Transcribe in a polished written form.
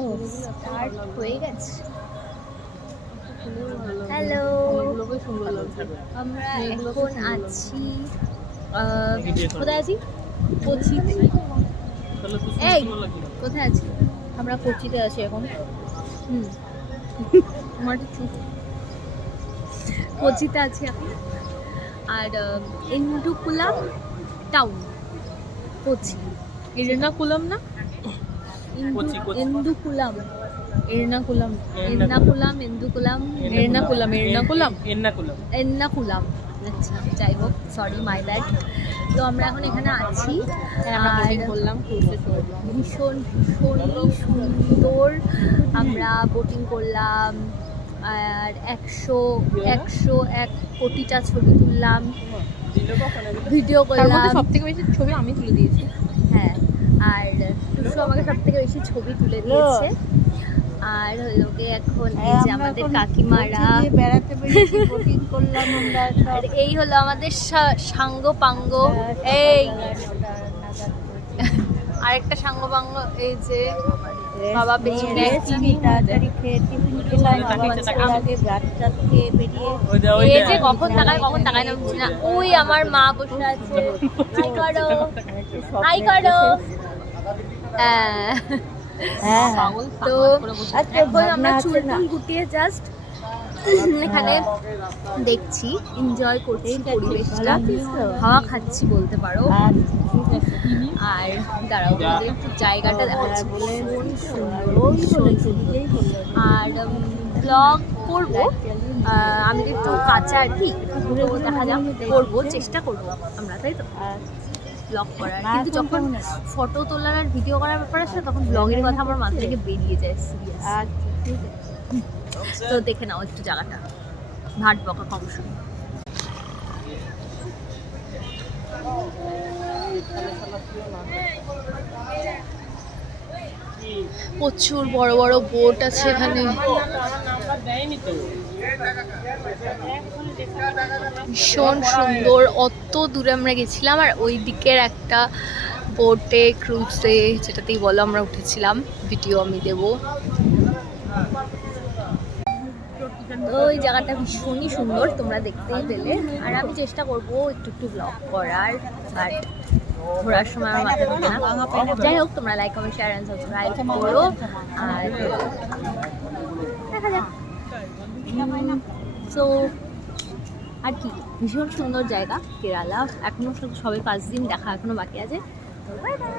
ও start হয়ে গেছে। Hello, আমরা এখন আছি কোথায় আছি? কোচিতে। এই কোথায় আছি? আমরা কোচিতে আছি এখন। আমার কোচিতে আছি এখন। আর এন্ডুকুলাম টাউন, কোচি। এর্নাকুলাম না, এন্ডুকুলাম, এর্নাকুলাম, এর্নাকুলাম, এন্ডুকুলাম, এর্নাকুলাম, এর্নাকুলাম, এর্নাকুলাম। আচ্ছা, যাই হোক, সরি, মাই ব্যাড। তো আমরা এখন এখানে আছি আর বললাম ভীষণ ভীষণ সুন্দর। আমরা বোটিং করলাম আর 101 কোটিটা ছবি তুললাম, ভিডিও করলাম। সব থেকে বেশি ছবি আমি তুলে দিয়েছি। হ্যাঁ, আর টুসু আমাকে সব থেকে বেশি ছবি তুলে দিয়েছে। আর হলো গিয়ে এখন এই যে আমাদের কাকিমারা বেড়াতে বেরিয়েছি, বোটিং করলাম আমরা। আর এই হলো আমাদের সাঙ্গ পাঙ্গ। এই আরেকটা সাঙ্গ পাঙ্গ, এই যে বাবা পেছনে তাড়াতাড়ি খেয়ে টিফিন খেলাম, আগে গাছটা খেয়ে বেরিয়ে এই যে কখন তাকায় না বুঝছি না। ওই আমার মা বসে আছে, হাই করো, হাই করো। তো এখন আমরা চুল গুটিয়ে জাস্ট এখানে দেখছি, এনজয় করছি পরিবেশটা, হাওয়া খাচ্ছি বলতে পারো। আর দাঁড়াও, একটু জায়গাটা দেখাচ্ছি, আর ব্লগ করবো আমি একটু কাঁচা আর কি, দেখা যাক, করবো, চেষ্টা করবো আমরা, তাই তো ব্লগ করার। কিন্তু যখন ফটো তোলার আর ভিডিও করার ব্যাপার আসে তখন ব্লগের কথা আমার মাথা থেকে বেরিয়ে যায়, সিরিয়াস। তো দেখে নাও একটু জায়গাটা, ভাট বকা কম শুনে। প্রচুর বড় বড় বোট আছে এখানে, ভীষণ সুন্দর। অত দূরে আমরা গেছিলাম আর ওই দিকের একটা বোটে, ক্রুজে, যেটাতেই বলো, আমরা উঠেছিলাম, ভিডিও আমি দেবো। তো ওই জায়গাটা ভীষণই সুন্দর, তোমরা দেখতেই পেলে। আর আমি চেষ্টা করবো একটু একটু ব্লগ করার, বাট ঘোরার সময় আমার মাথায় থাকে না। যাই হোক, তোমরা like, comment, share and subscribe করো। আর দেখা যাক। সো আর কি, ভীষণ সুন্দর জায়গা কেরালা। এখনো সবে 5 দিন দেখা এখনো বাকি আছে। Bye bye.